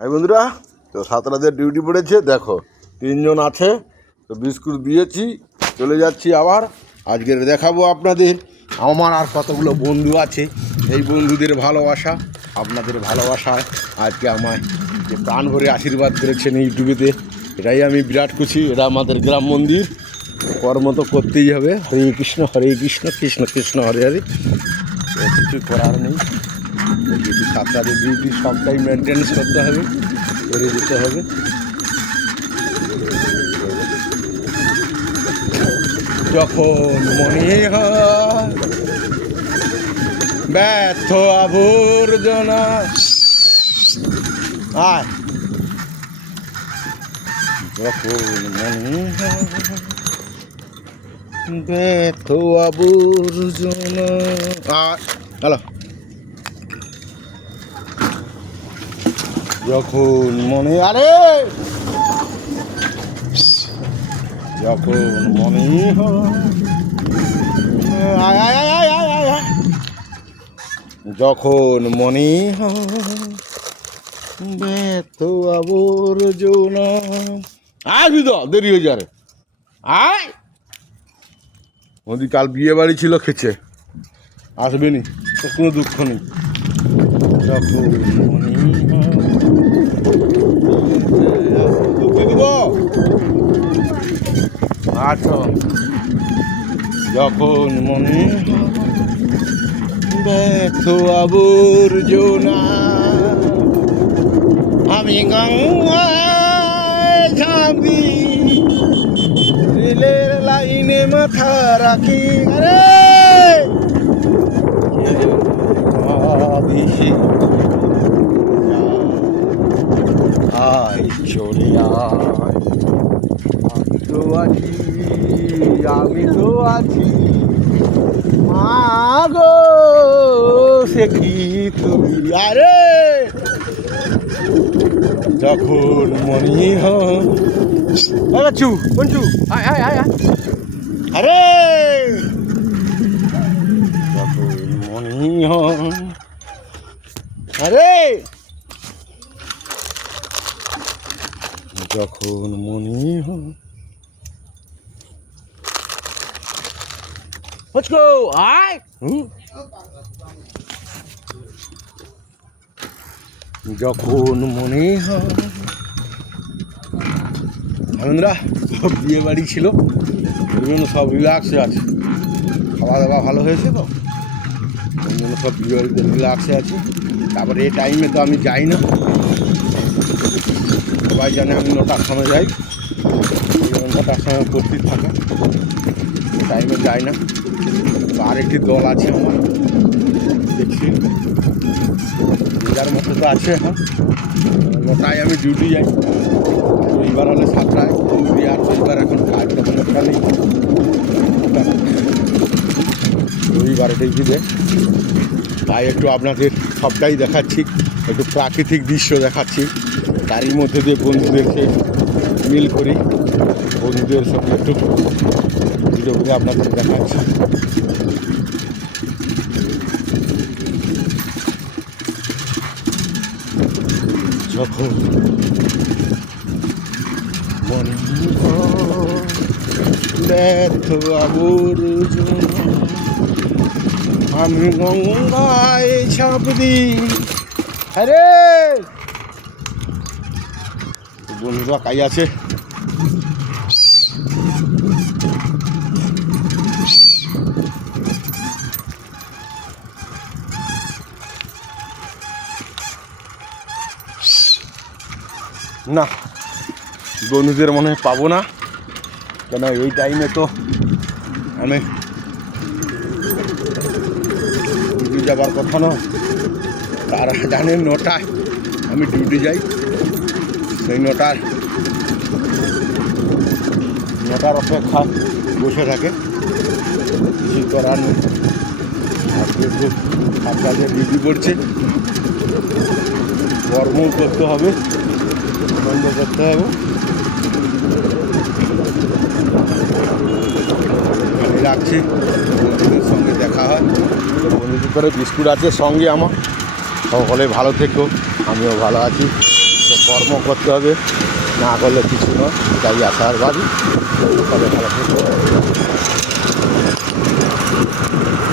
High বন্ধুরা, তো সাঁতরাদের duty পড়েছে। দেখো 3 জন আছে, তো বিস্কুট দিয়েছি, চলে যাচ্ছি আবার। আজকের দেখাবো আপনাদের আমার আর কতগুলো বন্ধু আছে। এই বন্ধুদের ভালোবাসা, আপনাদের ভালোবাসায় আজকে আমায় যে প্রাণ ভরে আশীর্বাদ করেছেন ইউটিউবেতে, এটাই আমি বিরাট খুশি। এটা আমাদের গ্রাম মন্দির, কর্ম তো করতেই হবে। হরে কৃষ্ণ কৃষ্ণ কৃষ্ণ হরে হরে, কিছু করার নেই। ডিউটি সাঁতরাদের ডিউটি সবটাই মেনটেন্স করতে হবে, করে দিতে হবে। যখন মনে হয় ব্যর্থ আবর্জনা, আয় যখন মনে হয় ব্যর্থ আবর্জনা, আয় হ্যালো, যখন মনে আরে যখন মনে যখন মনে ব্যর্থ আবর্জনা, আয় বিদা দেরি হয়ে যাবে। আয় ওদি কাল বিয়ে বাড়ি ছিল, খেছে, আসবে নি, তো কোনো দুঃখ নেই। যখন মনে দিব আচ্ছা, যখন মনে ব্যর্থ আবর্জনা, আমি গঙ্গায় ঝাঁপি, রেলের লাইনে মাথা রাখি, আরে আয় চলে আয়, আমি তো আছি মাগো, সে কি তুমি, আরে যখন মনে হয় চু পঞ্চু আয় আয় আয় আয়, আরে যখন মনে হয়, আরে যখন মনে হয়, let's go, আয় যখন মনে হয়। বন্ধুরা সব বিয়ে বাড়ি ছিল, ওই জন্য সব রিল্যাক্সে আছে, খাওয়া দাওয়া ভালো হয়েছে, তো ওই জন্য সব বিয়ে বাড়িতে রিল্যাক্সে আছে। তারপরে এই টাইমে তো আমি যাই না, সবাই জানে আমি 9টার সময় যাই, 9টার সময় উপস্থিত থাকা, টাইমে যাই না। তো আরেকটি দল আছে আমার, দেখছি যার মতো তো আছে। হ্যাঁ, 9টায় আমি ডিউটি যাই, রবিবার হলে 7টায়, আর রবিবার এখন কাজ তেমন একটা নেই, রবিবার ডিউটি দেয়। তাই একটু আপনাদের সবটাই দেখাচ্ছি, একটু প্রাকৃতিক দৃশ্য দেখাচ্ছি, তারই মধ্যে দিয়ে বন্ধুদেরকে মিল করি, বন্ধুদের সঙ্গে একটু ভিডিও করে আপনাদের দেখাচ্ছি। যখন মনে ব্যর্থ আবর্জনা, আমি গঙ্গায় ঝাঁপ দিই, আরে বন্ধুরা কাজ আছে। না বন্ধুদের মনে হয় পাবো না, কেন এই টাইমে তো আমি ডিউটি যাবার কথা নয়। তারা জানেন 9টায় আমি ডিউটি যাই, সেই 9টার অপেক্ষায় বসে থাকে, কিছু করার নেই। আজকে খুব আপনাদের ডিউটি পড়ছে, কর্ম করতে হবে, বন্ধ করতে হবে। আমি রাখছি, বন্ধুদের সঙ্গে দেখা হয়, বন্ধুদের করে বিস্কুট আছে সঙ্গে আমার। সকলে ভালো থেকো, আমিও ভালো আছি। তো কর্ম করতে হবে, না করলে কিছু নয়, তাই আসার বাড়ি সকালে খেলা করতে হবে।